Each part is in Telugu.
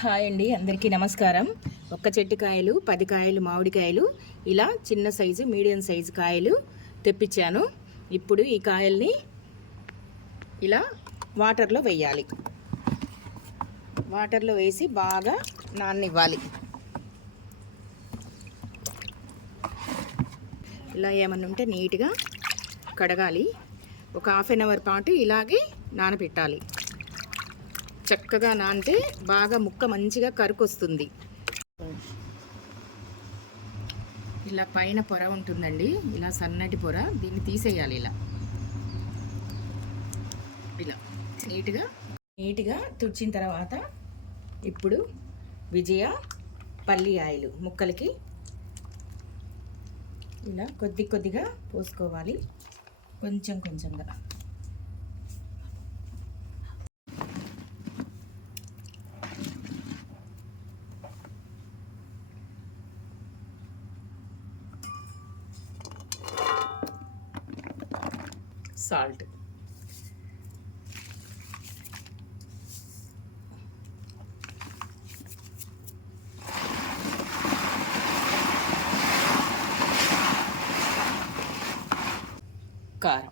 హాయ్ అండి అందరికీ నమస్కారం. ఒక్క చెట్టు కాయలు పది కాయలు మామిడికాయలు ఇలా చిన్న సైజు మీడియం సైజు కాయలు తెప్పించాను. ఇప్పుడు ఈ కాయల్ని ఇలా వాటర్లో వేయాలి. వాటర్లో వేసి బాగా నాననివ్వాలి. ఇలా ఏమన్నా ఉంటే నీట్గా కడగాలి. ఒక హాఫ్ అన్ అవర్ పాటు ఇలాగే నానబెట్టాలి. చక్కగా నానితే బాగా ముక్క మంచిగా కరుకొస్తుంది. ఇలా పైన పొర ఉంటుందండి. ఇలా సన్నటి పొర దీన్ని తీసేయాలి ఇలా. ఇలా నీట్గా నీట్గా తుడిచిన తర్వాత ఇప్పుడు విజయ పల్లి ఆయిల్ ముక్కలకి ఇలా కొద్ది కొద్దిగా పోసుకోవాలి. కొంచెం కొంచెంగా. salt. car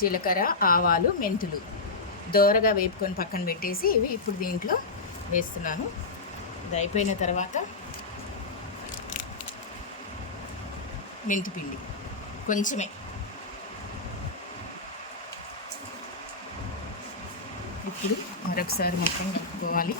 జీలకర్ర ఆవాలు మెంతులు దోరగా వేపుకొని పక్కన పెట్టేసి ఇవి ఇప్పుడు దీంట్లో వేస్తున్నాను. ఇది అయిపోయిన తర్వాత మెంతిపిండి కొంచెమే. ఇప్పుడు మరొకసారి మొత్తం కలుపుకోవాలి.